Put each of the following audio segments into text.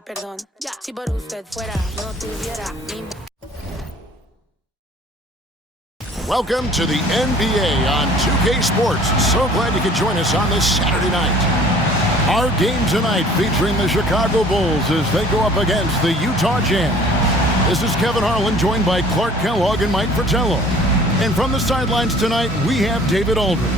perdón. Si por usted fuera, no tuviera ni... Welcome to the NBA on 2K Sports. So glad you could join us on this Saturday night. Our game tonight featuring the Chicago Bulls as they go up against the Utah Jazz. This is Kevin Harlan, joined by Clark Kellogg and Mike Fratello. And from the sidelines tonight, we have David Aldridge.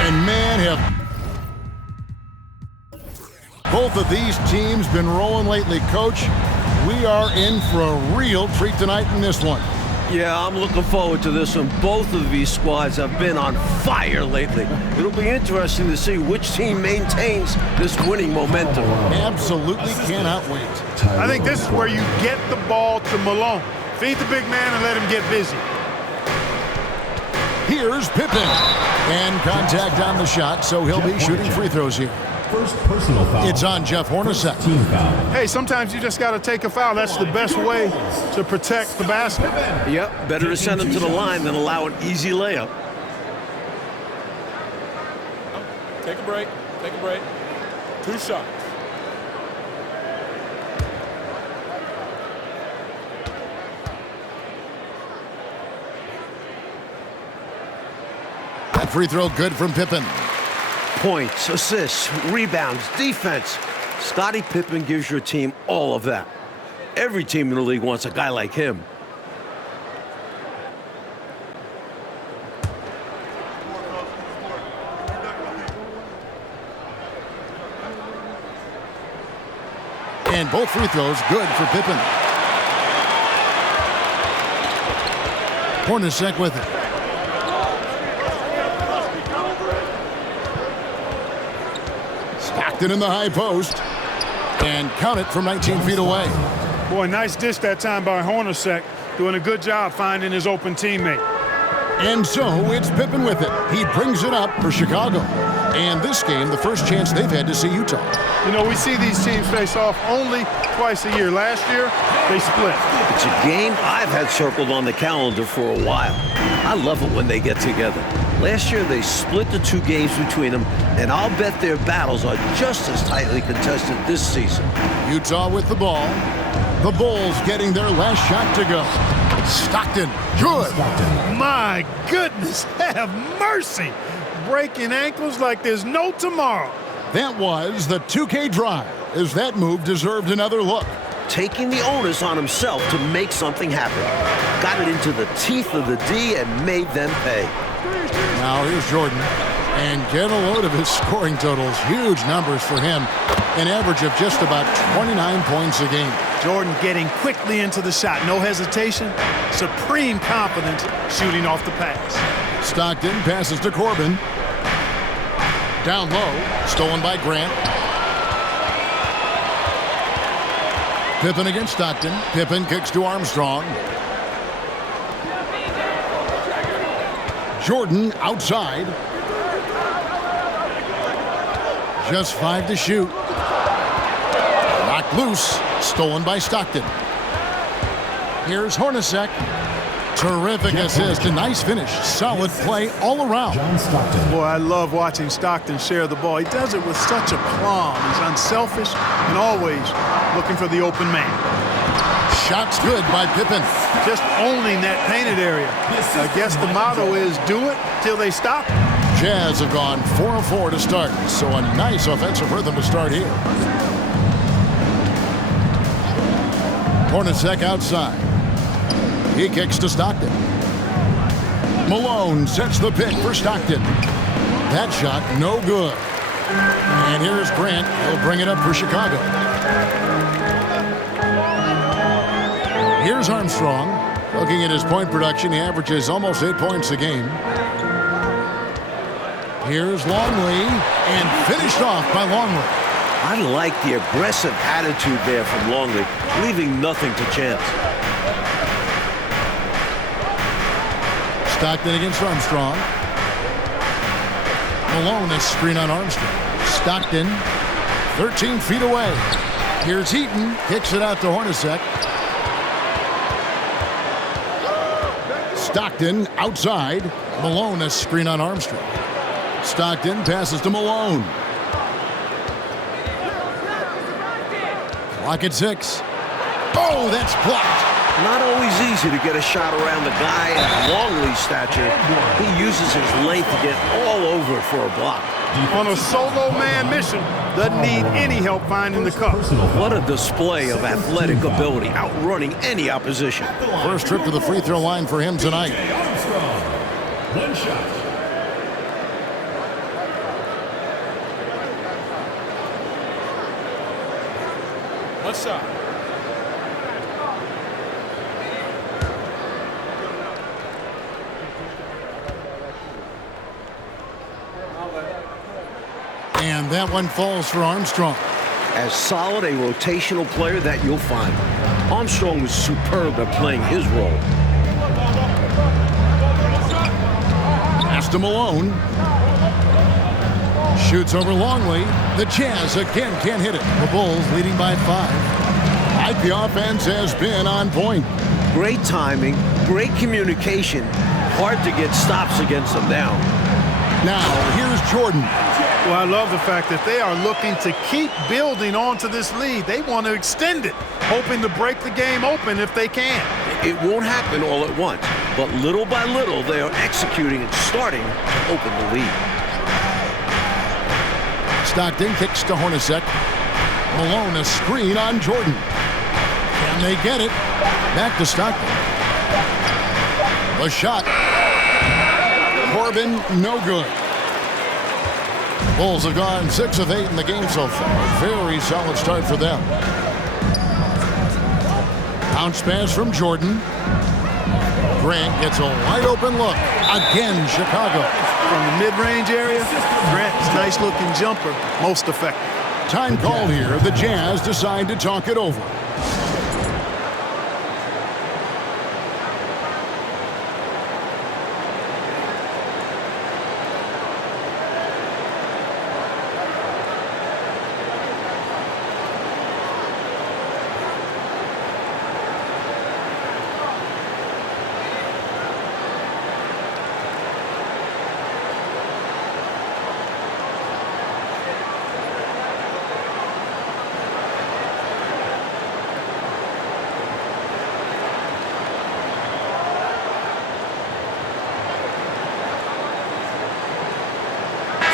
And man, have both of these teams been rolling lately, Coach. We are in for a real treat tonight in this one. Yeah, I'm looking forward to this one. Both of these squads have been on fire lately. It'll be interesting to see which team maintains this winning momentum. Absolutely cannot wait. I think this is where you get the ball to Malone. Feed the big man and let him get busy. Here's Pippen. And contact on the shot, so he'll be shooting free throws here. First personal foul. It's on Jeff Hornacek. Team foul. Hey, sometimes you just got to take a foul. That's the best way to protect the basket. Yep, better to send him to the line than allow an easy layup. Take a break. Take a break. 2 shots. That free throw good from Pippen. Points, assists, rebounds, defense. Scottie Pippen gives your team all of that. Every team in the league wants a guy like him. And both free throws good for Pippen. Hornacek with it. Stockton in the high post. And count it from 19 feet away. Boy, nice dish that time by Hornacek. Doing a good job finding his open teammate. And so it's Pippen with it. He brings it up for Chicago. And this game, the first chance they've had to see Utah. You know, we see these teams face off only twice a year. Last year, they split. It's a game I've had circled on the calendar for a while. I love it when they get together. Last year, they split the 2 games between them, and I'll bet their battles are just as tightly contested this season. Utah with the ball. The Bulls getting their last shot to go. Stockton, good. My goodness, have mercy. Breaking ankles like there's no tomorrow. That was the 2K drive, as that move deserved another look. Taking the onus on himself to make something happen. Got it into the teeth of the D and made them pay. Now here's Jordan. And get a load of his scoring totals. Huge numbers for him. An average of just about 29 points a game. Jordan getting quickly into the shot. No hesitation. Supreme confidence shooting off the pass. Stockton passes to Corbin. Down low. Stolen by Grant. Pippen against Stockton. Pippen kicks to Armstrong. Jordan outside. Just 5 to shoot. Knocked loose. Stolen by Stockton. Here's Hornacek. Terrific assist. A nice finish. Solid play all around. John Stockton. Boy, I love watching Stockton share the ball. He does it with such a plum. He's unselfish and always looking for the open man. Shots good by Pippen. Just owning that painted area. I guess the motto is do it till they stop. Jazz have gone 4 of 4 to start, so a nice offensive rhythm to start here. Hornacek outside. He kicks to Stockton. Malone sets the pick for Stockton. That shot no good. And here's Grant. He'll bring it up for Chicago. Here's Armstrong. Looking at his point production, he averages almost 8 points a game. Here's Longley, and finished off by Longley. I like the aggressive attitude there from Longley, leaving nothing to chance. Stockton against Armstrong. Malone, a screen on Armstrong. Stockton, 13 feet away. Here's Heaton, kicks it out to Hornacek. Stockton outside. Malone, a screen on Armstrong. Stockton passes to Malone. Clock at 6. Oh, that's blocked. Not always easy to get a shot around the guy at Longley's stature. He uses his length to get all over for a block. On a solo man mission, doesn't need any help finding the cup. What a display of athletic ability, outrunning any opposition. First trip to the free throw line for him tonight. Armstrong. One shot. One shot. And that one falls for Armstrong. As solid a rotational player that you'll find. Armstrong was superb at playing his role. Pass to Malone. Shoots over Longley. The Jazz again can't hit it. The Bulls leading by 5. The offense has been on point. Great timing, great communication. Hard to get stops against them now. Now, here's Jordan. Well, I love the fact that they are looking to keep building onto this lead. They want to extend it, hoping to break the game open if they can. It won't happen all at once, but little by little, they are executing and starting to open the lead. Stockton kicks to Hornacek. Malone, a screen on Jordan. Can they get it? Back to Stockton. A shot. Corbin, no good. Bulls have gone 6 of 8 in the game so far. Very solid start for them. Bounce pass from Jordan. Grant gets a wide open look. Again, Chicago. From the mid-range area, Grant's nice-looking jumper, most effective. Time called here. The Jazz decide to talk it over.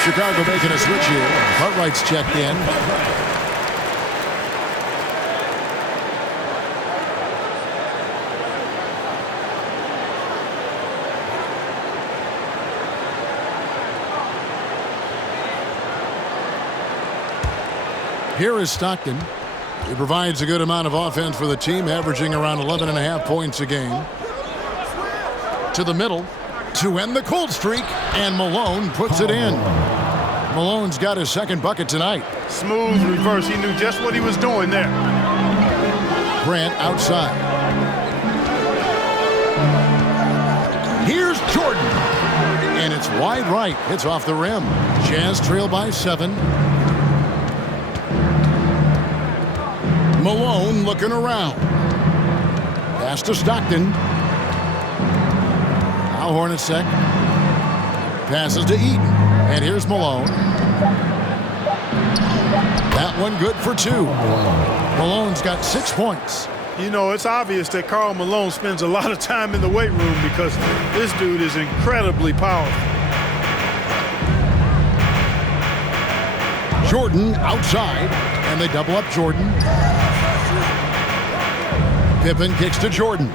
Chicago making a switch here. Cartwright's checked in. Here is Stockton. He provides a good amount of offense for the team, averaging around 11.5 points a game. To the middle to end the cold streak, and Malone puts it in. Malone's got his second bucket tonight. Smooth reverse. He knew just what he was doing there. Grant outside. Here's Jordan. And it's wide right. It's off the rim. Jazz trail by 7. Malone looking around. Pass to Stockton. Now Hornacek. Passes to Eaton. And here's Malone. That one good for 2. Malone's got 6 points. You know, it's obvious that Karl Malone spends a lot of time in the weight room because this dude is incredibly powerful. Jordan outside, and they double up Jordan. Pippen kicks to Jordan.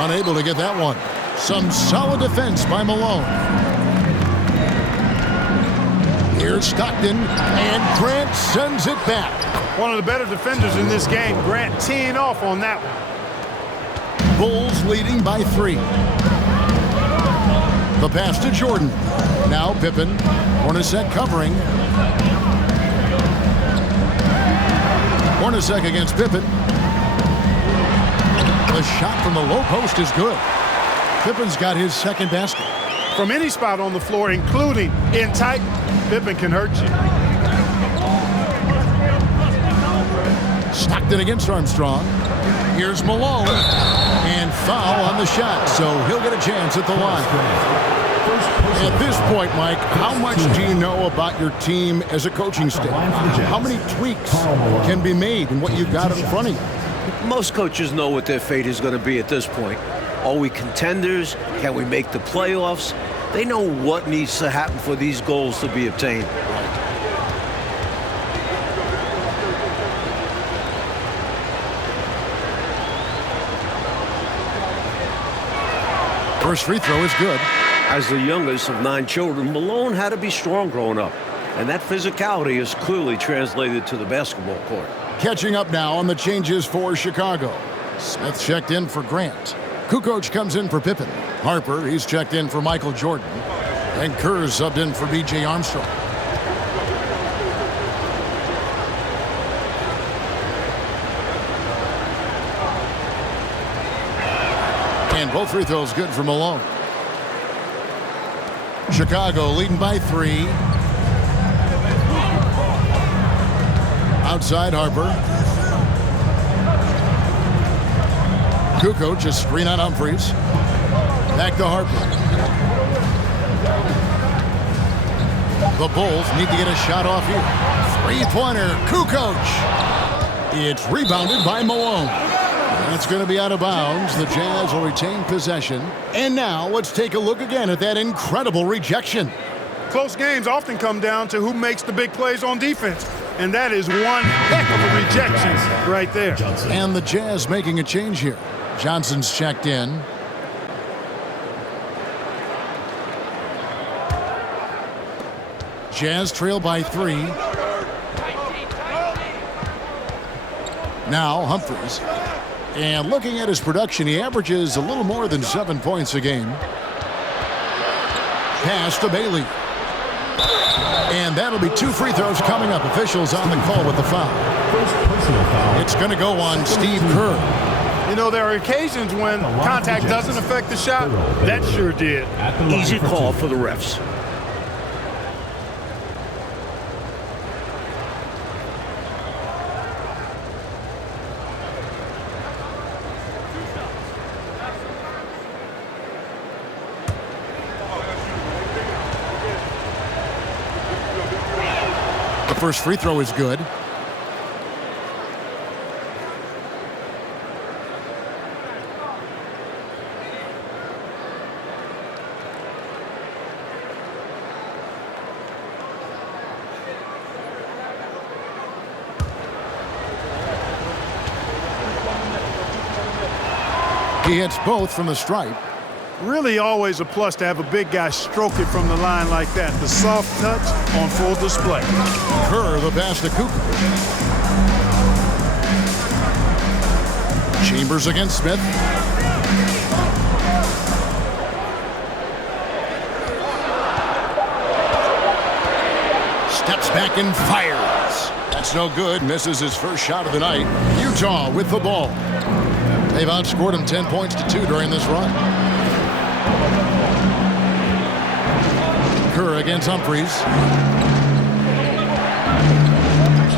Unable to get that one. Some solid defense by Malone. Here's Stockton, and Grant sends it back. One of the better defenders in this game. Grant teeing off on that one. Bulls leading by 3. The pass to Jordan. Now Pippen. Hornacek covering. Hornacek against Pippen. The shot from the low post is good. Pippen's got his second basket. From any spot on the floor, including in tight, Pippen can hurt you. Stockton against Armstrong. Here's Malone. And foul on the shot, so he'll get a chance at the line. At this point, Mike, how much do you know about your team as a coaching staff? How many tweaks can be made in what you've got in front of you? Most coaches know what their fate is going to be at this point. Are we contenders? Can we make the playoffs? They know what needs to happen for these goals to be obtained. First free throw is good. As the youngest of 9 children, Malone had to be strong growing up. And that physicality is clearly translated to the basketball court. Catching up now on the changes for Chicago. Smith checked in for Grant. Kukoc comes in for Pippen. Harper, he's checked in for Michael Jordan. And Kerr subbed in for B.J. Armstrong. And both free throws good for Malone. Chicago leading by 3. Outside Harper. Kukoc just screen on Humphries. Back to Harper. The Bulls need to get a shot off here. Three-pointer, Kukoc. It's rebounded by Malone. That's going to be out of bounds. The Jazz will retain possession. And now let's take a look again at that incredible rejection. Close games often come down to who makes the big plays on defense. And that is one heck of a rejection right there. And the Jazz making a change here. Johnson's checked in. Jazz trail by 3. Now Humphries. And looking at his production, he averages a little more than 7 points a game. Pass to Bailey. And that'll be 2 free throws coming up. Officials on the call with the foul. It's going to go on Steve Kerr. You know, there are occasions when contact doesn't affect the shot. That sure did. Easy call for the refs. The first free throw is good. He hits both from the stripe. Really always a plus to have a big guy stroke it from the line like that. The soft touch on full display. Kerr the pass to Kukoc. Chambers against Smith. Steps back and fires. That's no good. Misses his first shot of the night. Utah with the ball. They've outscored him 10 points to 2 during this run. Kerr against Humphries.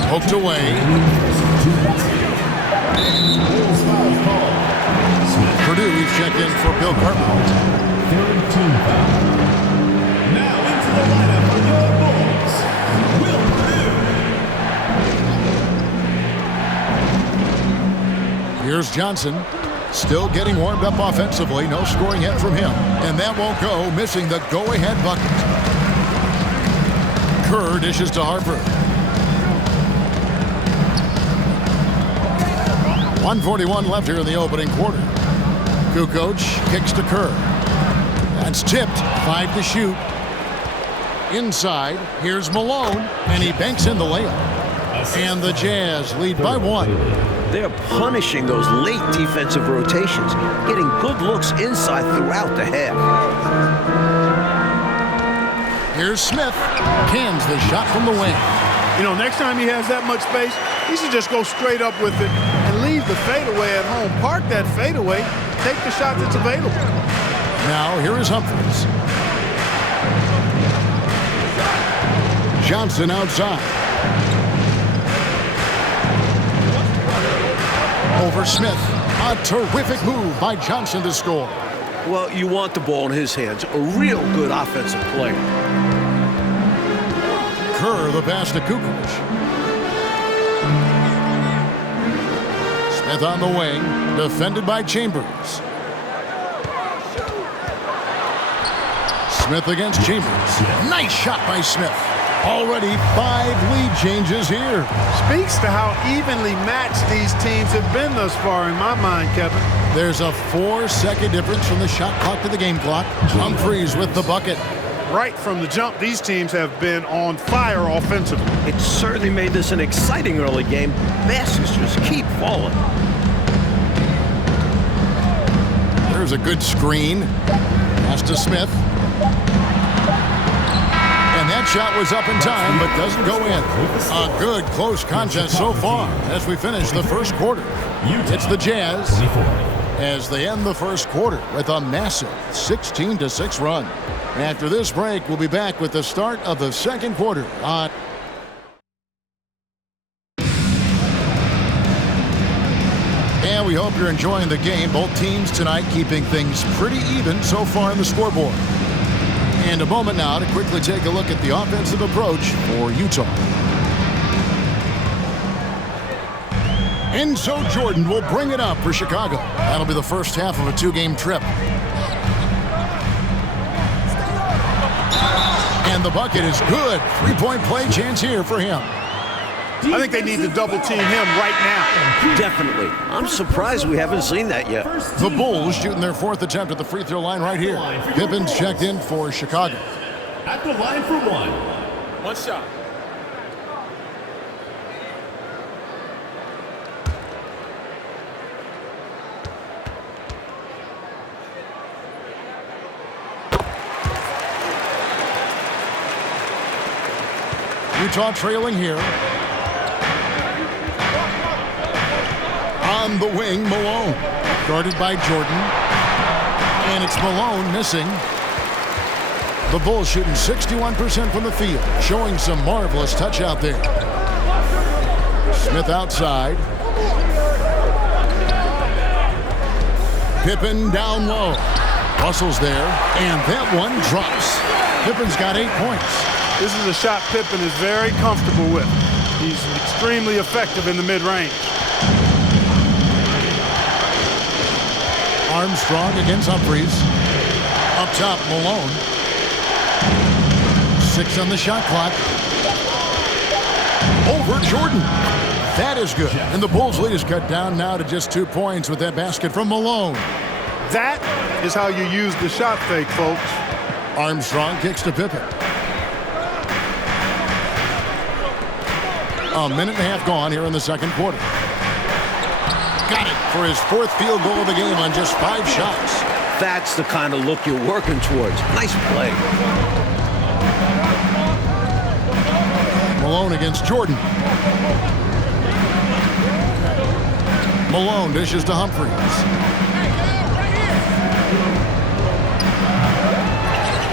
Poked away. Purdue, he's checked in for Bill Cartwright. Now into the lineup for your Bulls, Will Purdue. Here's Johnson. Still getting warmed up offensively. No scoring yet from him. And that won't go, missing the go-ahead bucket. Kerr dishes to Harper. 1:41 left here in the opening quarter. Kukoc kicks to Kerr. That's tipped. 5 to shoot. Inside, here's Malone, and he banks in the layup. And the Jazz lead by 1. They're punishing those late defensive rotations, getting good looks inside throughout the half. Here's Smith. Cans the shot from the wing. You know, next time he has that much space, he should just go straight up with it and leave the fadeaway at home. Park that fadeaway, take the shot that's available. Now here is Humphries. Johnson outside. Over Smith. A terrific move by Johnson to score. Well, you want the ball in his hands. A real good offensive player. Kerr the pass to Kukoc. Smith on the wing. Defended by Chambers. Smith against Chambers. Nice shot by Smith. Already 5 lead changes here. Speaks to how evenly matched these teams have been thus far in my mind, Kevin. There's a 4-second difference from the shot clock to the game clock. Humphries with the bucket. Right from the jump, these teams have been on fire offensively. It certainly made this an exciting early game. Baskets just keep falling. There's a good screen. Pass to Smith. And that shot was up in time, but doesn't go in. A good close contest so far as we finish the first quarter. It's the Jazz as they end the first quarter with a massive 16-6 run. After this break, we'll be back with the start of the second quarter on. And we hope you're enjoying the game. Both teams tonight keeping things pretty even so far in the scoreboard. And a moment now to quickly take a look at the offensive approach for Utah. Enzo Jordan will bring it up for Chicago. That'll be the first half of a 2-game trip. And the bucket is good. 3-point play chance here for him. I think they need to double team him right now. Definitely. I'm surprised we haven't seen that yet. The Bulls shooting their 4th attempt at the free throw line right here. Pippin's checked in for Chicago. At the line for one. One shot. Utah trailing here. On the wing, Malone. Guarded by Jordan. And it's Malone missing. The Bulls shooting 61% from the field, showing some marvelous touch out there. Smith outside. Pippen down low. Russell's there, and that one drops. Pippen's got 8 points. This is a shot Pippen is very comfortable with. He's extremely effective in the mid-range. Armstrong against Humphries. Up top, Malone. 6 on the shot clock. Over Jordan. That is good. And the Bulls' lead is cut down now to just 2 points with that basket from Malone. That is how you use the shot fake, folks. Armstrong kicks to Pippen. A minute and a half gone here in the second quarter. Got it for his 4th field goal of the game on just 5 shots. That's the kind of look you're working towards. Nice play. Malone against Jordan. Malone dishes to Humphries.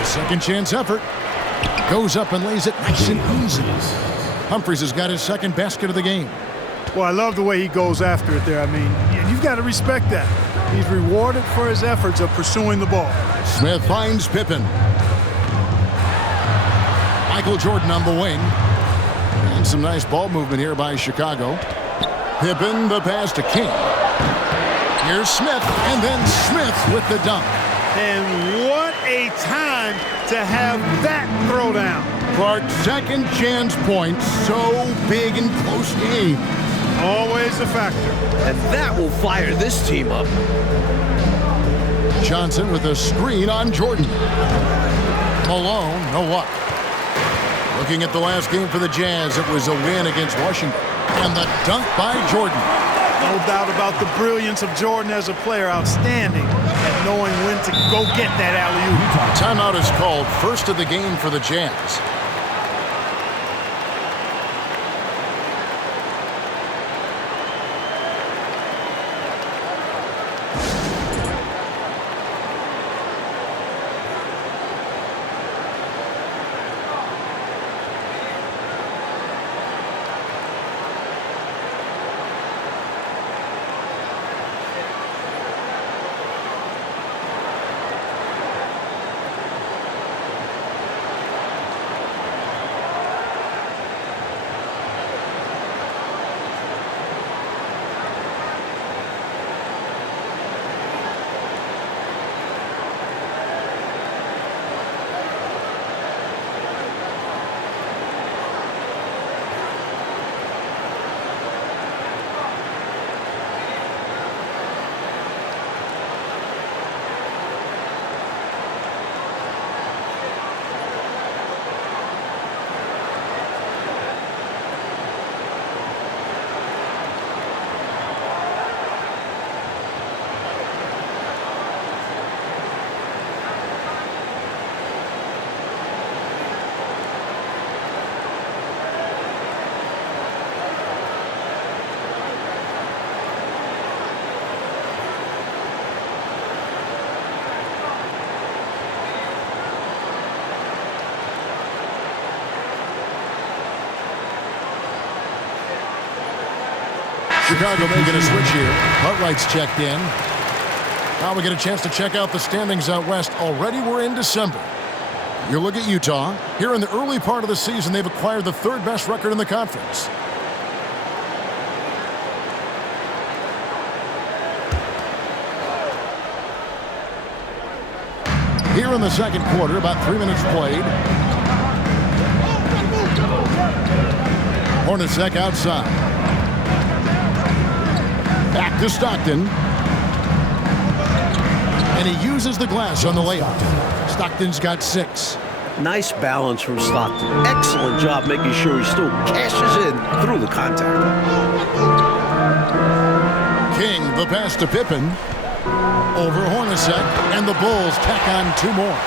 Second chance effort. Goes up and lays it nice and easy. Humphries has got his 2nd basket of the game. Well, I love the way he goes after it there. I mean, you've got to respect that. He's rewarded for his efforts of pursuing the ball. Smith finds Pippen. Michael Jordan on the wing. And some nice ball movement here by Chicago. Pippen, the pass to King. Here's Smith, and then Smith with the dunk. And what a time to have that throwdown. Clark's 2nd chance point. So big and close game. Always a factor. And that will fire this team up. Johnson with a screen on Jordan. Malone, no luck. Looking at the last game for the Jazz, it was a win against Washington. And the dunk by Jordan. No doubt about the brilliance of Jordan as a player. Outstanding at knowing when to go get that alley-oop. Timeout is called. First of the game for the Jazz. Chicago making a switch here. Cartwright's checked in. Now we get a chance to check out the standings out west. Already we're in December. You look at Utah. Here in the early part of the season, they've acquired the third best record in the conference. Here in the second quarter, about 3 minutes played. Hornacek outside. Back to Stockton. And he uses the glass on the layup. Stockton's got 6. Nice balance from Stockton. Excellent job making sure he still cashes in through the contact. King, the pass to Pippen. Over Hornacek, and the Bulls tack on 2 more.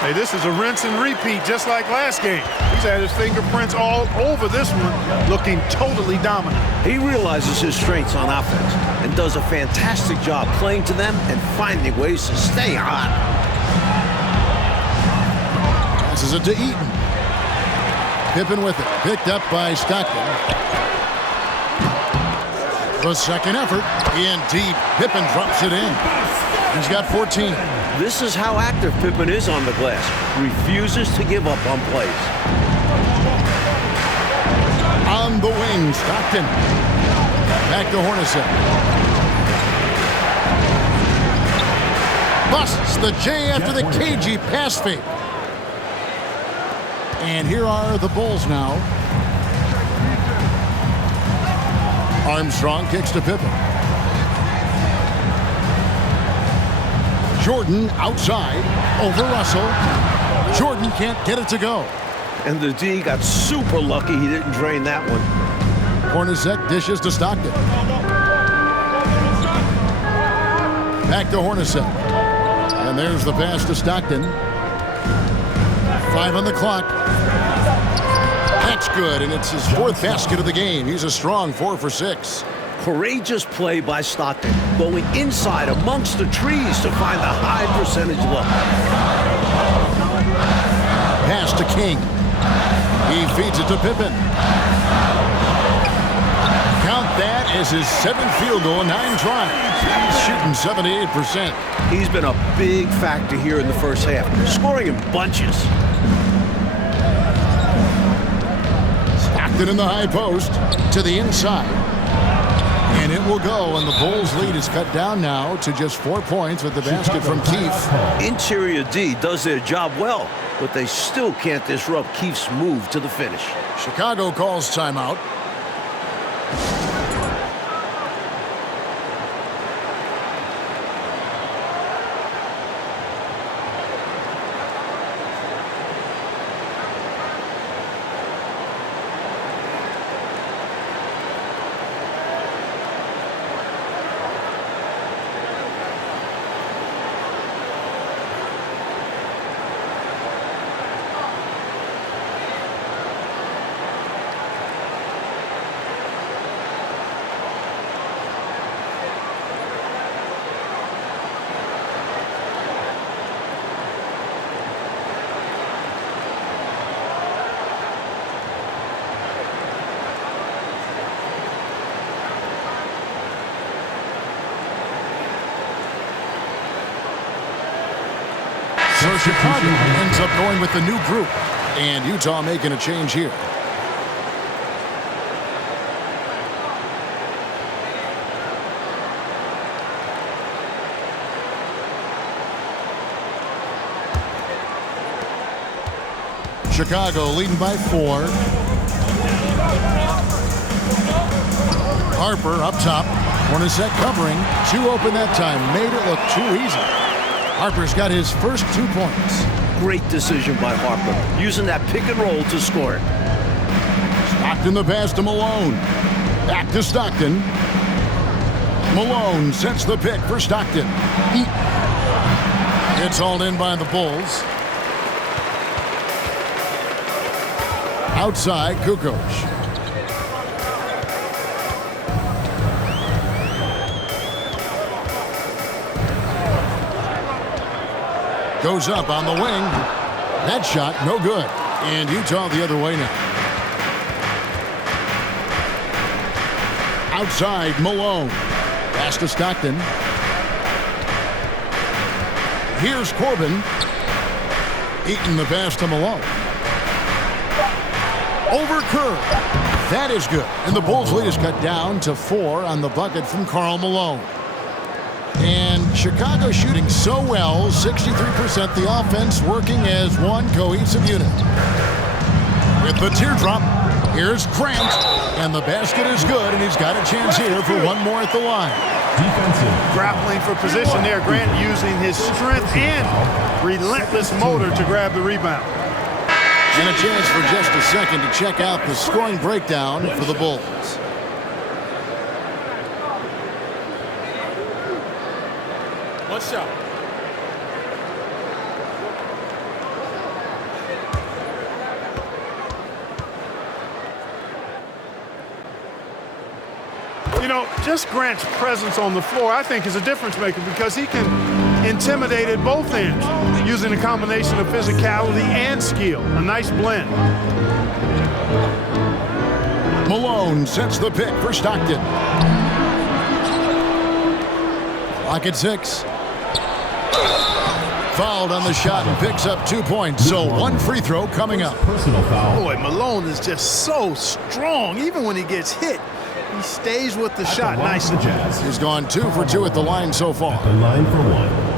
Hey, this is a rinse and repeat just like last game. He's had his fingerprints all over this one, looking totally dominant. He realizes his strengths on offense and does a fantastic job playing to them and finding ways to stay hot. Passes it to Eaton. Pippen with it. Picked up by Stockton. The second effort. In deep. Pippen drops it in. He's got 14. This is how active Pippen is on the glass. Refuses to give up on plays. On the wing, Stockton. Back to Hornacek. Busts the J after the cagey pass fake. And here are the Bulls now. Armstrong kicks to Pippen. Jordan outside over Russell. Jordan can't get it to go. And the D got super lucky he didn't drain that one. Hornacek dishes to Stockton. Back to Hornacek. And there's the pass to Stockton. 5 on the clock. That's good, and it's his 4th basket of the game. He's a strong 4 for 6. Courageous play by Stockton, going inside amongst the trees to find the high percentage look. Pass to King. He feeds it to Pippen. Count that as his 7th field goal in 9 tries. He's shooting 78%. He's been a big factor here in the first half, scoring in bunches. Stockton in the high post to the inside. And it will go, and the Bulls' lead is cut down now to just 4 points with the basket from Keefe. Interior D does their job well, but they still can't disrupt Keefe's move to the finish. Chicago calls timeout. So Chicago ends up going with the new group, and Utah making a change here. Chicago leading by 4. Harper up top. Hornacek covering. 2 open that time. Made it look too easy. Harper's got his first 2 points. Great decision by Harper, using that pick and roll to score it. Stockton the pass to Malone. Back to Stockton. Malone sets the pick for Stockton. It's hauled in by the Bulls. Outside, Kukoc. Goes up on the wing. That shot, no good. And Utah the other way now. Outside, Malone. Pass to Stockton. Here's Corbin. Eaton the pass to Malone. Over Kerr. That is good. And the Bulls lead is cut down to 4 on the bucket from Karl Malone. And Chicago shooting so well, 63%. The offense working as one cohesive unit. With the teardrop, here's Grant. And the basket is good, and he's got a chance here for one more at the line. Defensive. Grappling for position there. Grant using his strength and relentless motor to grab the rebound. And a chance for just a second to check out the scoring breakdown for the Bulls. One shot. You know, just Grant's presence on the floor, I think, is a difference maker because he can intimidate at both ends using a combination of physicality and skill. A nice blend. Malone sets the pick for Stockton. Clock at 6. Fouled on the shot and picks up 2 points. So one free throw coming up. Personal foul. Boy, Malone is just so strong. Even when he gets hit, he stays with the shot nicely. He's gone 2 for 2 at the line so far. The line for 1.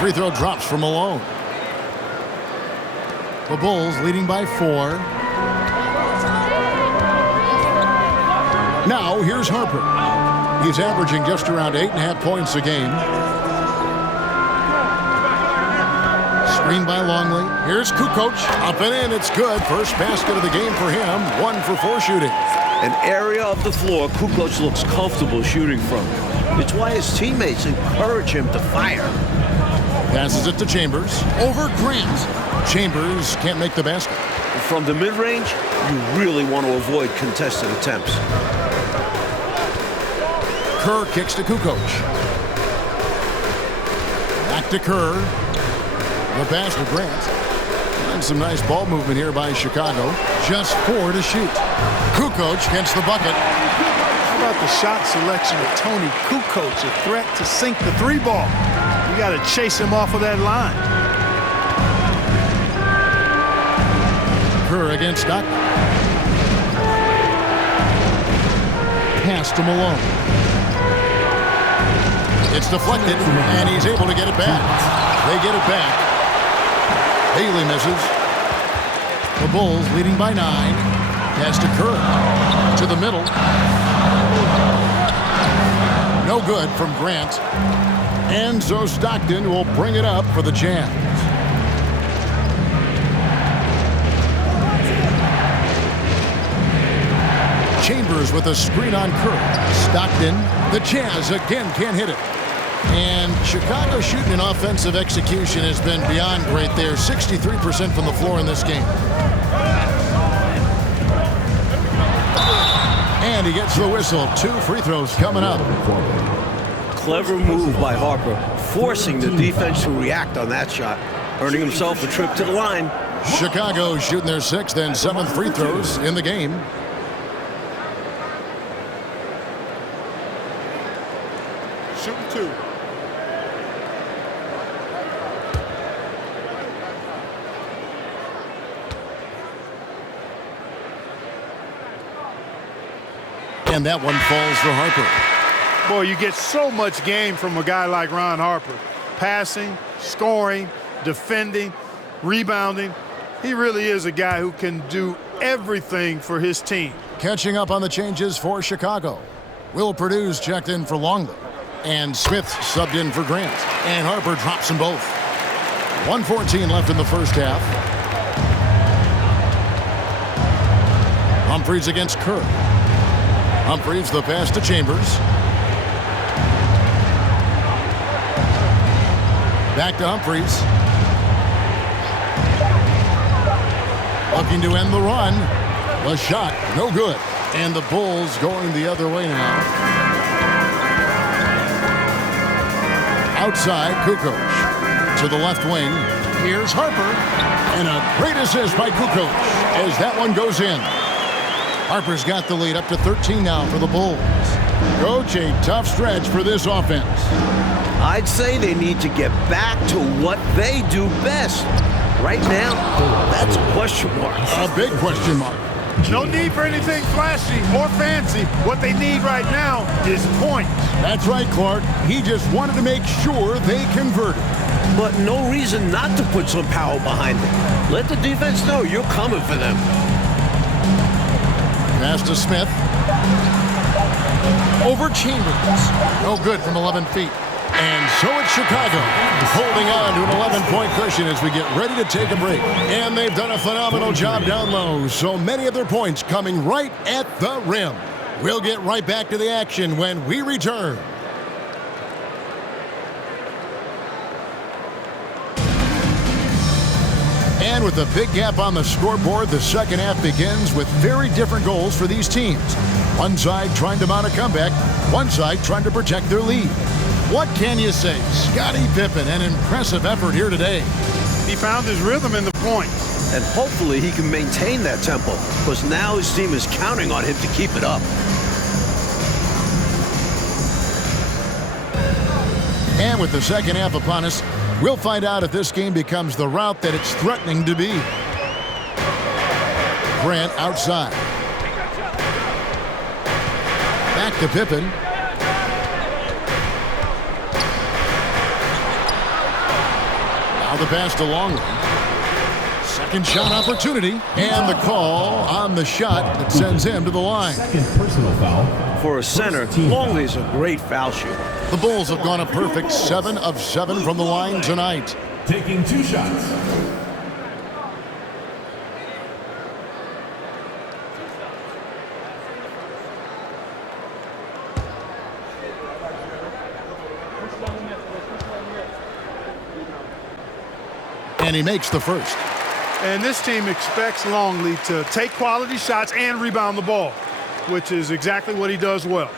Free throw drops for Malone. The Bulls leading by 4. Now here's Harper. He's averaging just around 8.5 points a game. Screen by Longley. Here's Kukoc. Up and in. It's good. First basket of the game for him. 1 for 4 shooting. An area of the floor Kukoc looks comfortable shooting from. It's why his teammates encourage him to fire. Passes it to Chambers. Over Grant. Chambers can't make the basket. From the mid-range, you really want to avoid contested attempts. Kerr kicks to Kukoc. Back to Kerr. The pass to Grant. And some nice ball movement here by Chicago. Just 4 to shoot. Kukoc gets the bucket. How about the shot selection of Tony Kukoc, a threat to sink the 3-ball. You got to chase him off of that line. Kerr against Stockton. Pass to Malone. It's deflected, and he's able to get it back. They get it back. Haley misses. The Bulls leading by 9. Pass to Kerr. To the middle. No good from Grant. And so Stockton will bring it up for the Jazz. Chambers with a screen on Kerr. Stockton. The Jazz again can't hit it. And Chicago shooting and offensive execution has been beyond great there. 63% from the floor in this game. And he gets the whistle. 2 free throws coming up. Clever move by Harper, forcing the defense to react on that shot, earning himself a trip to the line. Chicago shooting their 6th and 7th free throws in the game. Shooting 2. And that one falls for Harper. Boy, you get so much game from a guy like Ron Harper. Passing, scoring, defending, rebounding. He really is a guy who can do everything for his team. Catching up on the changes for Chicago. Will Purdue's checked in for Longley. And Smith subbed in for Grant. And Harper drops them both. 1:14 left in the first half. Humphries against Kerr. Humphries the pass to Chambers. Back to Humphries. Looking to end the run. The shot, no good. And the Bulls going the other way now. Outside, Kukoc. To the left wing. Here's Harper. And a great assist by Kukoc as that one goes in. Harper's got the lead up to 13 now for the Bulls. Coach, a tough stretch for this offense. I'd say they need to get back to what they do best. Right now, that's a question mark. A big question mark. No need for anything flashy or fancy. What they need right now is points. That's right, Clark. He just wanted to make sure they converted. But no reason not to put some power behind it. Let the defense know you're coming for them. Pass to Smith. Over Chambers. No good from 11 feet. And so it's Chicago holding on to an 11-point cushion as we get ready to take a break. And they've done a phenomenal job down low. So many of their points coming right at the rim. We'll get right back to the action when we return. And with a big gap on the scoreboard, the second half begins with very different goals for these teams. One side trying to mount a comeback, one side trying to protect their lead. What can you say? Scottie Pippen, an impressive effort here today. He found his rhythm in the point. And hopefully he can maintain that tempo, because now his team is counting on him to keep it up. And with the second half upon us, we'll find out if this game becomes the route that it's threatening to be. Grant outside. Back to Pippen. Now the pass to Longley. Second shot opportunity. And the call on the shot that sends him to the line. Second personal foul. For a center, Longley's a great foul shooter. The Bulls have gone a perfect 7 of 7 from the line tonight. Taking 2 shots. And he makes the first. And this team expects Longley to take quality shots and rebound the ball, which is exactly what he does well.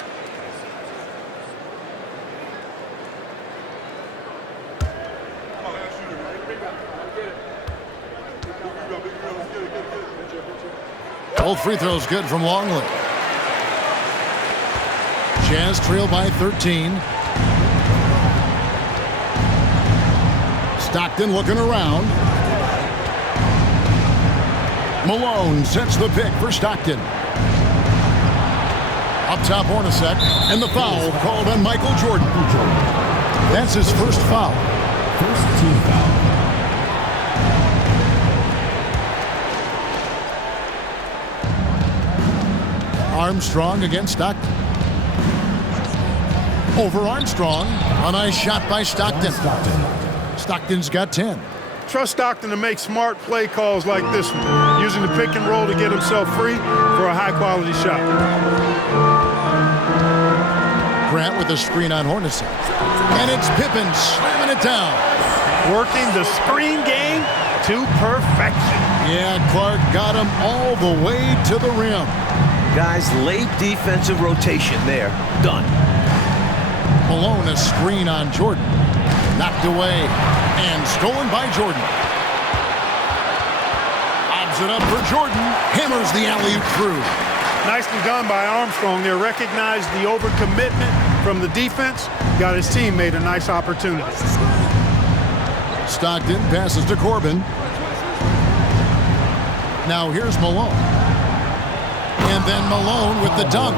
Both free throws good from Longley. Jazz trail by 13. Stockton looking around. Malone sets the pick for Stockton. Up top, Hornacek, and the foul called on Michael Jordan. That's his first foul. First team foul. Armstrong against Stockton. Over Armstrong. A nice shot by Stockton. Stockton's got 10. Trust Stockton to make smart play calls like this one, using the pick and roll to get himself free for a high-quality shot. Grant with a screen on Hornacek. And it's Pippen slamming it down. Working the screen game to perfection. Yeah, Clark got him all the way to the rim. Guys, late defensive rotation there. Done. Malone a screen on Jordan. Knocked away and stolen by Jordan. Lobs it up for Jordan. Hammers the alley-oop through. Nicely done by Armstrong there. Recognized the overcommitment from the defense. Got his teammate a nice opportunity. Stockton passes to Corbin. Now here's Malone. And then Malone with the dunk.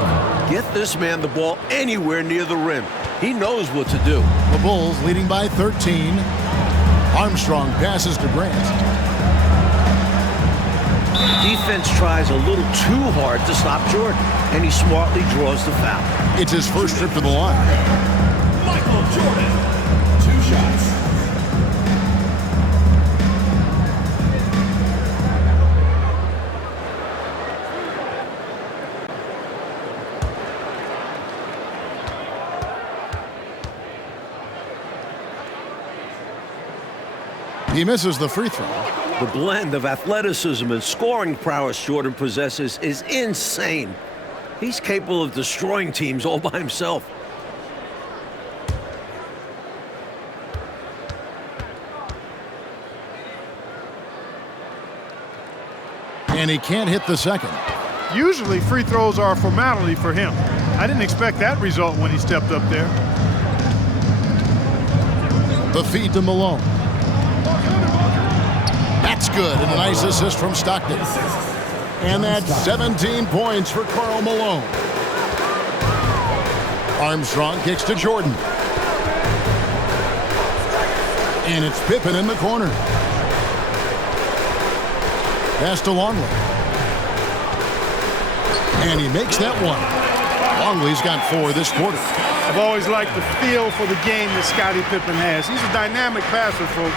Get this man the ball anywhere near the rim. He knows what to do. The Bulls leading by 13. Armstrong passes to Grant. Defense tries a little too hard to stop Jordan, and he smartly draws the foul. It's his first trip to the line. Michael Jordan. 2 shots. He misses the free throw. The blend of athleticism and scoring prowess Jordan possesses is insane. He's capable of destroying teams all by himself. And he can't hit the second. Usually free throws are a formality for him. I didn't expect that result when he stepped up there. The feed to Malone. That's good, and a nice assist from Stockton. And that's 17 points for Karl Malone. Armstrong kicks to Jordan. And it's Pippen in the corner. Pass to Longley. And he makes that one. Longley's got 4 this quarter. I've always liked the feel for the game that Scottie Pippen has. He's a dynamic passer, folks.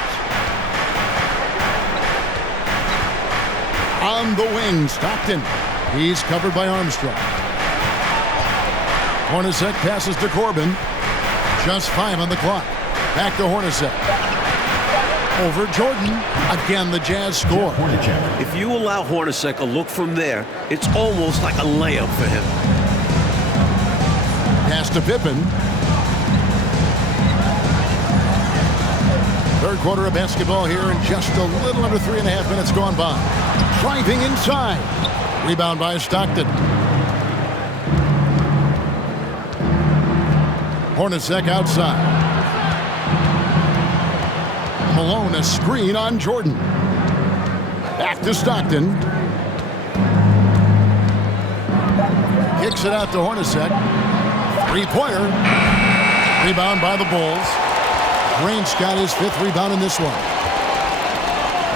On the wing, Stockton. He's covered by Armstrong. Hornacek passes to Corbin. Just 5 on the clock. Back to Hornacek. Over Jordan. Again, the Jazz score. If you allow Hornacek a look from there, it's almost like a layup for him. Pass to Pippen. Third quarter of basketball here, and just a little under 3.5 minutes gone by. Driving inside. Rebound by Stockton. Hornacek outside. Malone, a screen on Jordan. Back to Stockton. Kicks it out to Hornacek. Three-pointer. Rebound by the Bulls. Grant's got his 5th rebound in this one.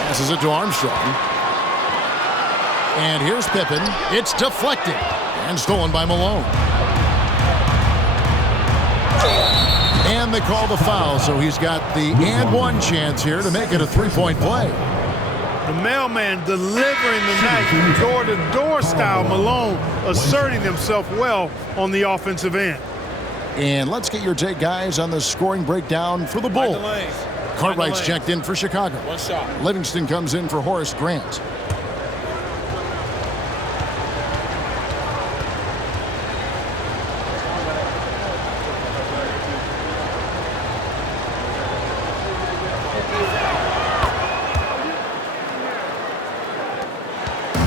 Passes it to Armstrong. And here's Pippen. It's deflected and stolen by Malone. And they call the foul, so he's got the and one chance here to make it a 3-point play. The mailman delivering the night, door-to-door style. Malone asserting himself well on the offensive end. And let's get your take, guys, on the scoring breakdown for the Bulls. Cartwright's checked in for Chicago. 1 shot. Livingston comes in for Horace Grant.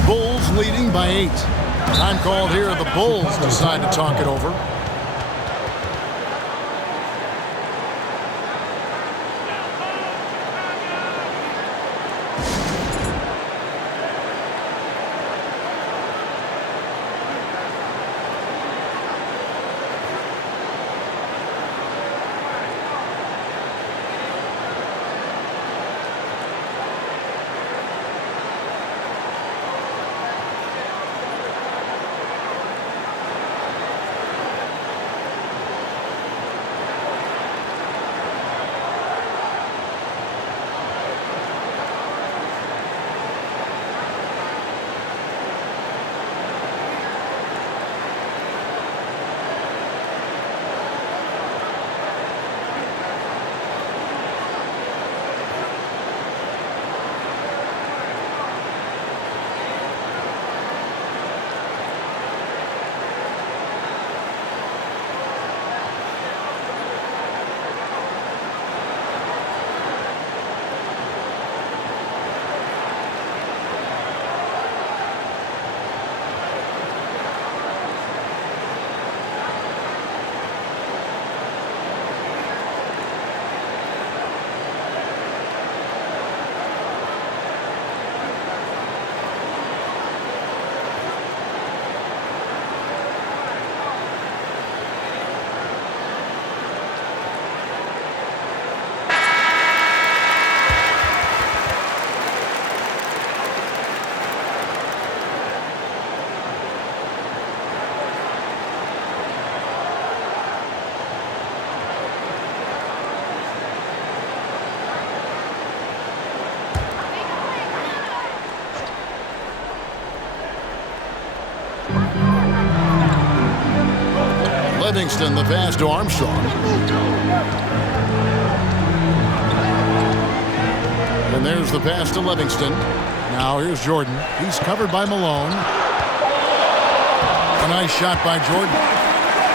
Bulls leading by 8. Time called here. The Bulls decide to talk it over. Livingston, the pass to Armstrong. And there's the pass to Livingston. Now here's Jordan. He's covered by Malone. A nice shot by Jordan.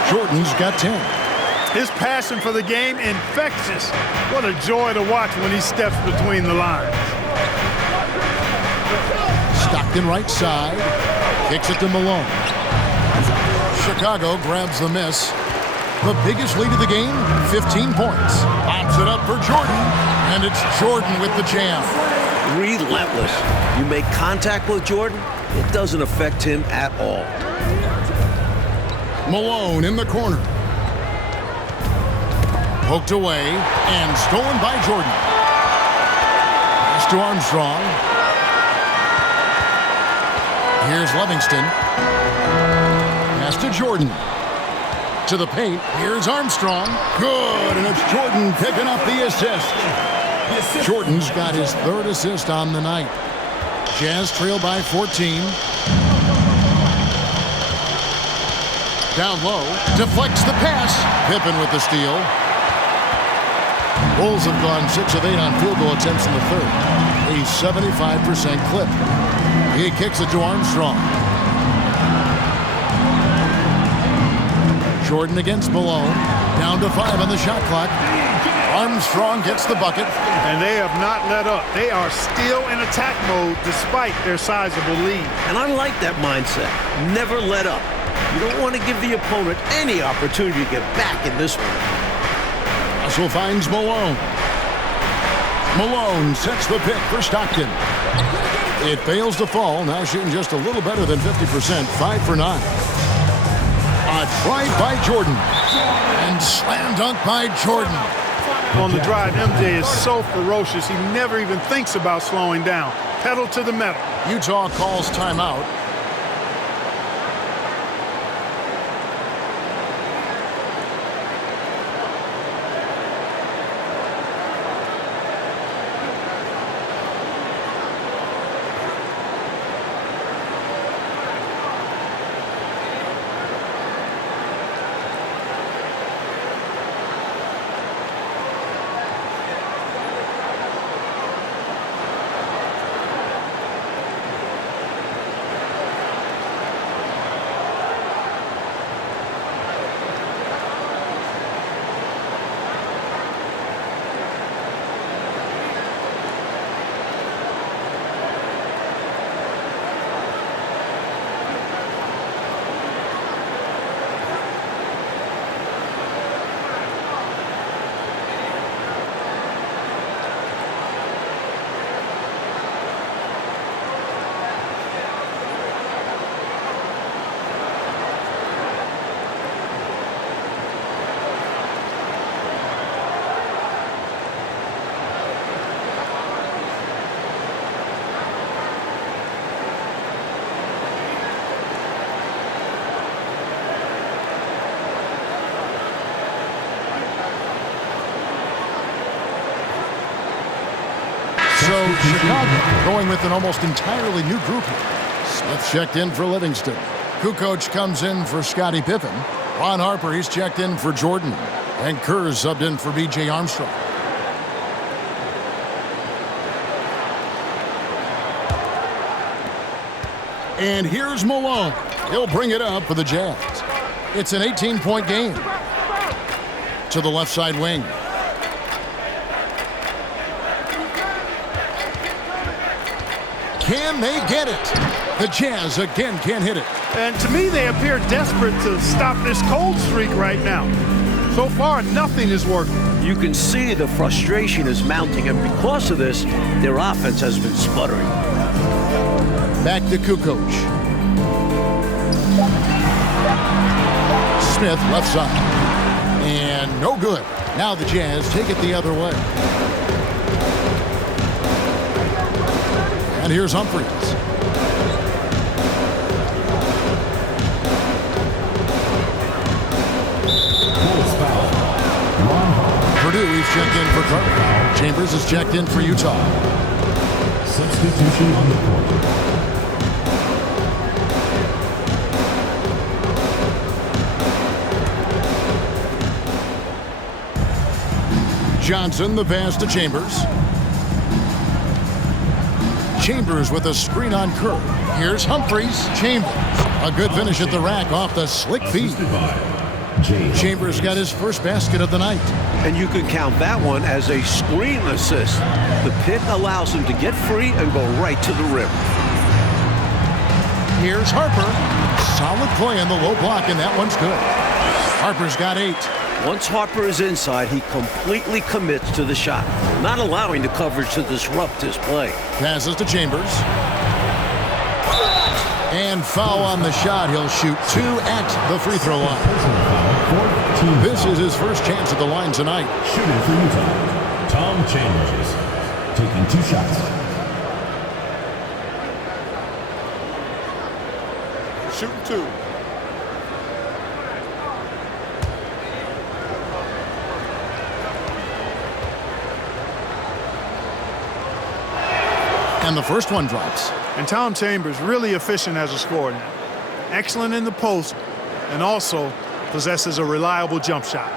Jordan's got 10. His passion for the game infectious. What a joy to watch when he steps between the lines. Stockton right side. Kicks it to Malone. Chicago grabs the miss. The biggest lead of the game, 15 points. Pops it up for Jordan, and it's Jordan with the jam. Relentless. You make contact with Jordan, it doesn't affect him at all. Malone in the corner. Poked away and stolen by Jordan. Pass to Armstrong. Here's Livingston. Pass to Jordan. To the paint. Here's Armstrong. Good, and it's Jordan picking up the assist. Jordan's got his third assist on the night. Jazz trail by 14. Down low. Deflects the pass. Pippen with the steal. Bulls have gone 6 of 8 on field goal attempts in the third. A 75% clip. He kicks it to Armstrong. Jordan against Malone. Down to 5 on the shot clock. Armstrong gets the bucket. And they have not let up. They are still in attack mode despite their sizable lead. And I like that mindset. Never let up. You don't want to give the opponent any opportunity to get back in this one. Russell finds Malone. Malone sets the pick for Stockton. It fails to fall. Now shooting just a little better than 50%. 5 for 9. A try by Jordan. And slam dunk by Jordan. On the drive, MJ is so ferocious, he never even thinks about slowing down. Pedal to the metal. Utah calls timeout. So Chicago going with an almost entirely new group here. Smith checked in for Livingston. Kukoc comes in for Scottie Pippen. Ron Harper, he's checked in for Jordan. And Kerr subbed in for B.J. Armstrong. And here's Malone. He'll bring it up for the Jazz. It's an 18-point game. To the left side wing. Can they get it? The Jazz again can't hit it. And to me, they appear desperate to stop this cold streak right now. So far, nothing is working. You can see the frustration is mounting, and because of this, their offense has been sputtering. Back to Kukoc. Smith left side. And no good. Now the Jazz take it the other way. And here's Humphries. Purdue, he's checked in for Carter. Chambers is checked in for Utah. Substitution on the court. Johnson, the pass to Chambers. Chambers with a screen on Kerr. Here's Humphries. Chambers. A good finish at the rack off the slick feed. Chambers got his first basket of the night. And you can count that one as a screen assist. The pick allows him to get free and go right to the rim. Here's Harper. Solid play in the low block, and that one's good. Harper's got 8. Once Harper is inside, he completely commits to the shot, not allowing the coverage to disrupt his play. Passes to Chambers. And foul on the shot. He'll shoot 2 at the free throw line. This is his first chance at the line tonight. Shooting for Utah, Tom Chambers, taking 2 shots. Shooting 2. And the first one drops. And Tom Chambers really efficient as a scorer now. Excellent in the post and also possesses a reliable jump shot.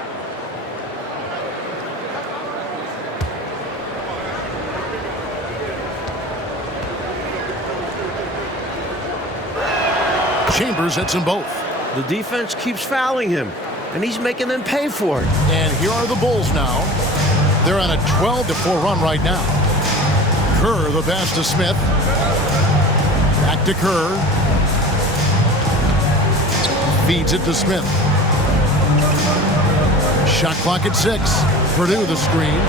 Chambers hits them both. The defense keeps fouling him, and he's making them pay for it. And here are the Bulls now. They're on a 12-4 run right now. Kerr, the pass to Smith. Back to Kerr. Feeds it to Smith. Shot clock at 6. Purdue the screen.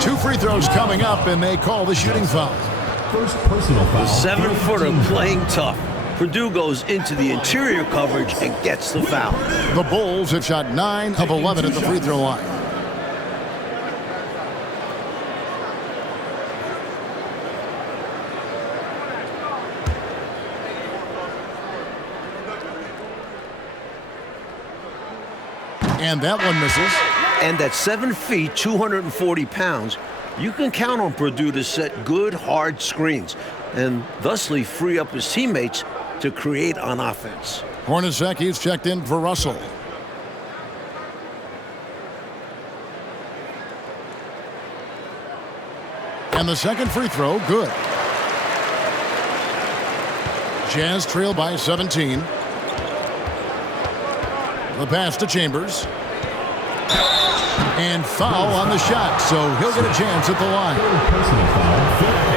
2 free throws coming up, and they call the shooting foul. First personal foul. The 7-footer playing tough. Purdue goes into the interior coverage and gets the foul. The Bulls have shot 9 of 11 at the free throw line. And that one misses. And at 7 feet, 240 pounds, you can count on Purdue to set good, hard screens and thusly free up his teammates to create on offense. Hornacek's checked in for Russell. And the second free throw, good. Jazz trail by 17. The pass to Chambers. And foul on the shot, so he'll get a chance at the line.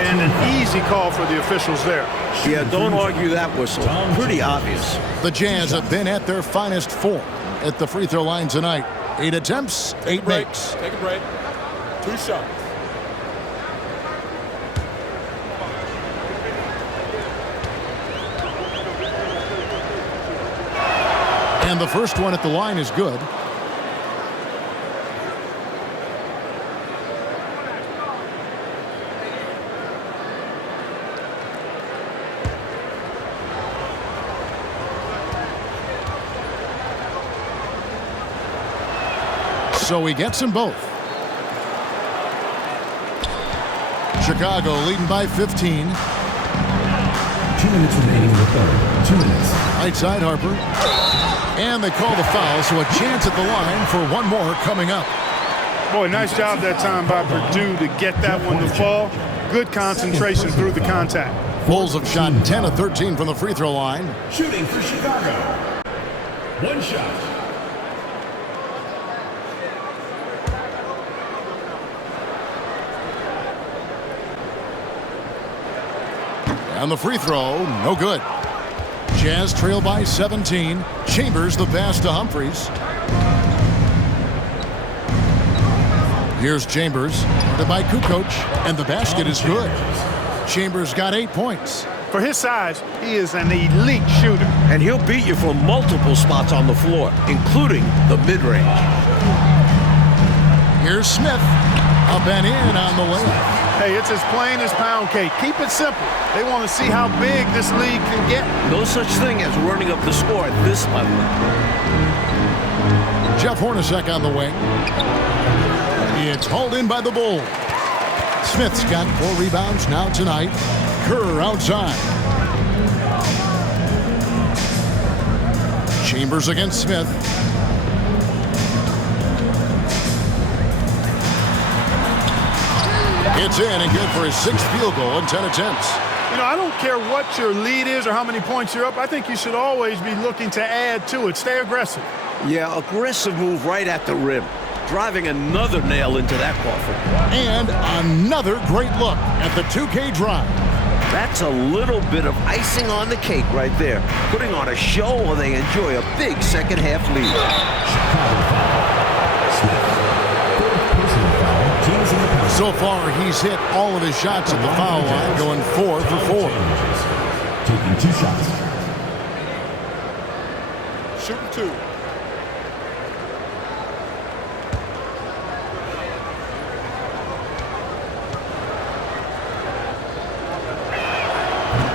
And an easy call for the officials there. Yeah, don't argue that whistle. Pretty obvious. The Jazz have been at their finest form at the free throw line tonight. 8 attempts, 8 makes. Take a break. 2 shots. And the first one at the line is good. So he gets them both. Chicago leading by 15. 2 minutes remaining in the third. 2 minutes. Right side, Harper. And they call the foul, so a chance at the line for one more coming up. Boy, nice job that time by Purdue to get that one to fall. Good concentration through the contact. Bulls have shot 10 of 13 from the free throw line. Shooting for Chicago. 1 shot. And the free throw, no good. Jazz trail by 17. Chambers the pass to Humphries. Here's Chambers, guarded by Kukoc, and the basket is good. Chambers got 8 points. For his size, he is an elite shooter. And he'll beat you from multiple spots on the floor, including the mid-range. Here's Smith, up and in on the layup. Hey, it's as plain as pound cake. Keep it simple. They want to see how big this league can get. No such thing as running up the score at this level. Jeff Hornacek on the wing. It's hauled in by the Bulls. Smith's got 4 rebounds now tonight. Kerr outside. Chambers against Smith. It's in and good for his 6th field goal in 10 attempts. You know, I don't care what your lead is or how many points you're up. I think you should always be looking to add to it. Stay aggressive. Yeah, aggressive move right at the rim. Driving another nail into that coffin. And another great look at the 2K drive. That's a little bit of icing on the cake right there. Putting on a show while they enjoy a big second half lead. So far, he's hit all of his shots at the foul line, going 4 for 4. Taking 2 shots. Shooting 2.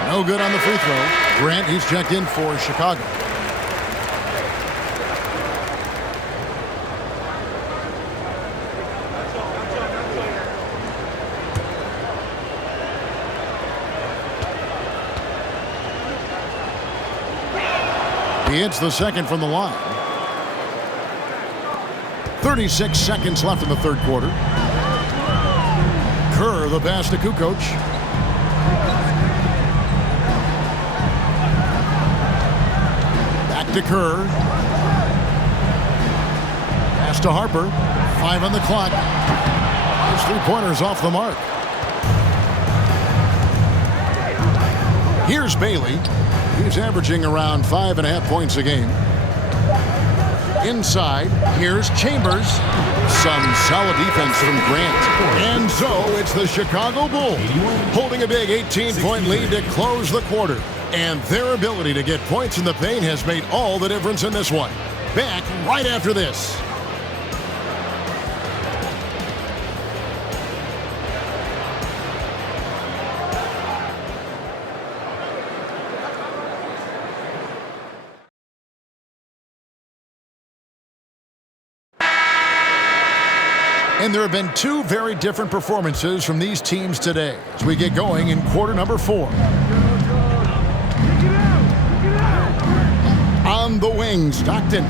No good on the free throw. Grant, he's checked in for Chicago. He hits the second from the line. 36 seconds left in the third quarter. Kerr, the pass to Kukoc. Back to Kerr. Pass to Harper. 5 on the clock. His 3-pointers off the mark. Here's Bailey. He's averaging around 5.5 points a game. Inside, here's Chambers. Some solid defense from Grant. And so it's the Chicago Bulls holding a big 18-point lead to close the quarter. And their ability to get points in the paint has made all the difference in this one. Back right after this. And there have been 2 very different performances from these teams today as we get going in quarter number 4. On the wing, Stockton.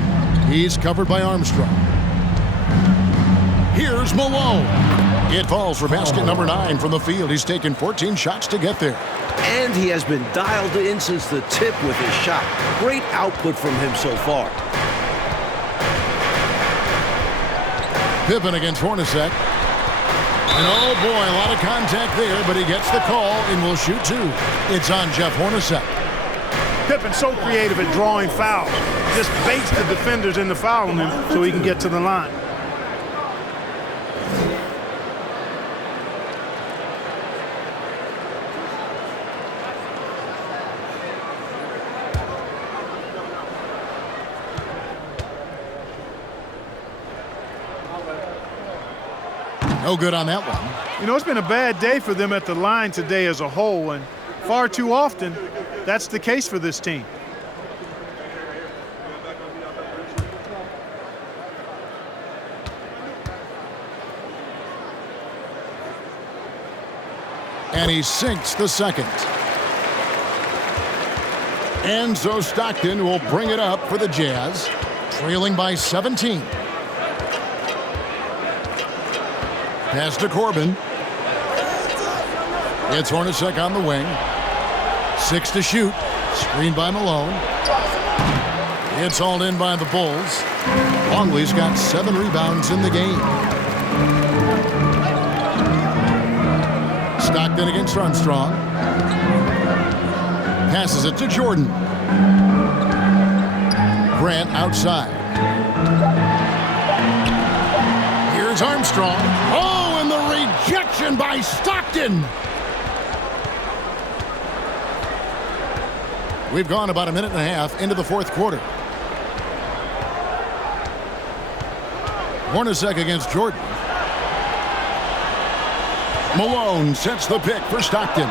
He's covered by Armstrong. Here's Malone. It falls for basket number 9 from the field. He's taken 14 shots to get there. And he has been dialed in since the tip with his shot. Great output from him so far. Pippen against Hornacek. And oh boy, a lot of contact there, but he gets the call and will shoot 2. It's on Jeff Hornacek. Pippen's so creative at drawing fouls. Just baits the defenders into fouling him so he can get to the line. No good on that one. You know, it's been a bad day for them at the line today as a whole, and far too often, that's the case for this team. And he sinks the second. And so Stockton will bring it up for the Jazz, trailing by 17. Pass to Corbin. It's Hornacek on the wing. 6 to shoot. Screened by Malone. It's hauled in by the Bulls. Longley's got 7 rebounds in the game. Stockton against Armstrong. Passes it to Jordan. Grant outside. Here's Armstrong. Oh, and the rejection by Stockton. We've gone about a minute and a half into the fourth quarter. Hornacek against Jordan. Malone sets the pick for Stockton.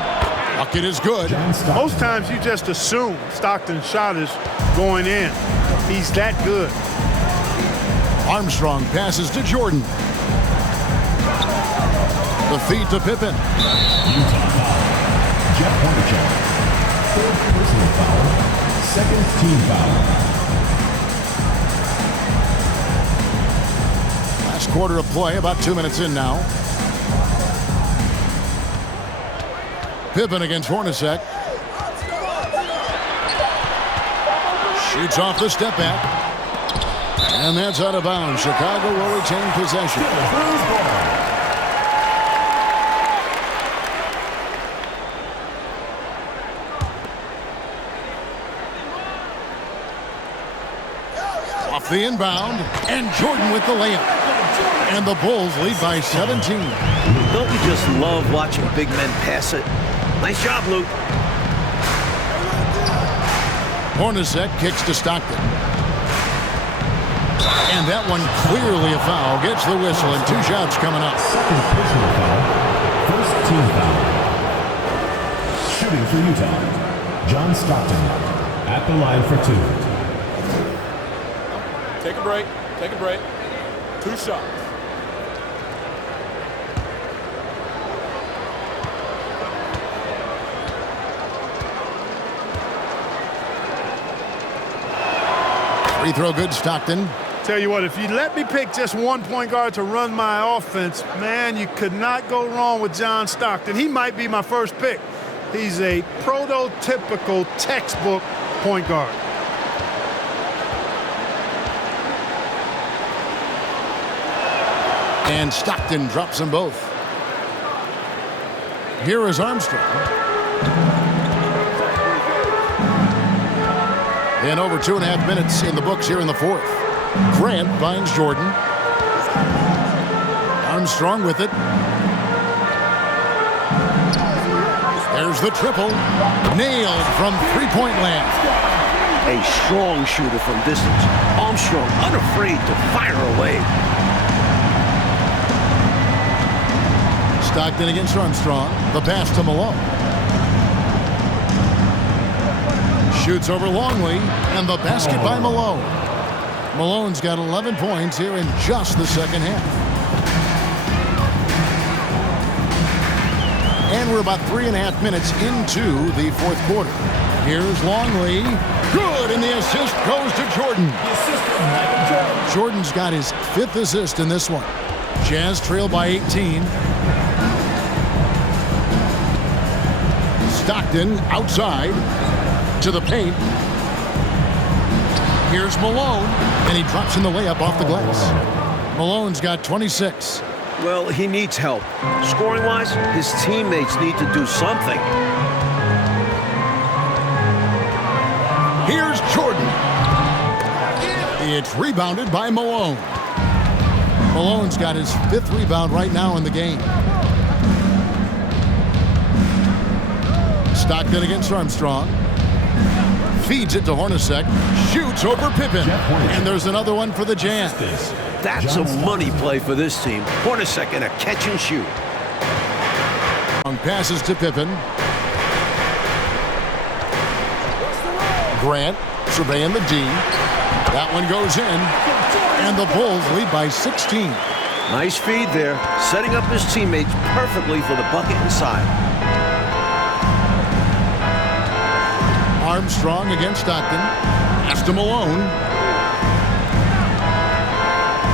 Bucket is good. Most times you just assume Stockton's shot is going in. He's that good. Armstrong passes to Jordan. The feed to Pippen. Utah foul. Jeff Hornacek. 4th personal foul. 2nd team foul. Last quarter of play, about 2 minutes in now. Pippen against Hornacek. Shoots off the step back. And that's out of bounds. Chicago will retain possession. Off the inbound. And Jordan with the layup. And the Bulls lead by 17. Don't we just love watching big men pass it? Nice job, Luke. Hornacek kicks to Stockton. And that one clearly a foul. Gets the whistle and 2 shots coming up. Second personal foul. First team foul. Shooting for Utah, John Stockton at the line for 2. Take a break. Take a break. 2 shots. Free throw good, Stockton. Tell you what, if you let me pick just one point guard to run my offense, man, you could not go wrong with John Stockton. He might be my first pick. He's a prototypical textbook point guard. And Stockton drops them both. Here is Armstrong. And over 2.5 minutes in the books here in the fourth. Grant finds Jordan. Armstrong with it. There's the triple. Nailed from three-point land. A strong shooter from distance. Armstrong unafraid to fire away. Stockton against Armstrong. The pass to Malone. Shoots over Longley, and the basket by Malone. Malone's got 11 points here in just the second half. And we're about 3.5 minutes into the fourth quarter. Here's Longley. Good, and the assist goes to Jordan. Jordan's got his 5th assist in this one. Jazz trail by 18. Stockton outside. To the paint. Here's Malone, and he drops in the layup off the glass. Malone's got 26. Well, he needs help. Scoring-wise, his teammates need to do something. Here's Jordan. It's rebounded by Malone. Malone's got his 5th rebound right now in the game. Stockton against Armstrong. Feeds it to Hornacek. Shoots over Pippen. And there's another one for the Jazz. That's a money play for this team. Hornacek in a catch and shoot. Passes to Pippen. Grant surveying the D. That one goes in. And the Bulls lead by 16. Nice feed there. Setting up his teammates perfectly for the bucket inside. Armstrong against Stockton. Pass to Malone.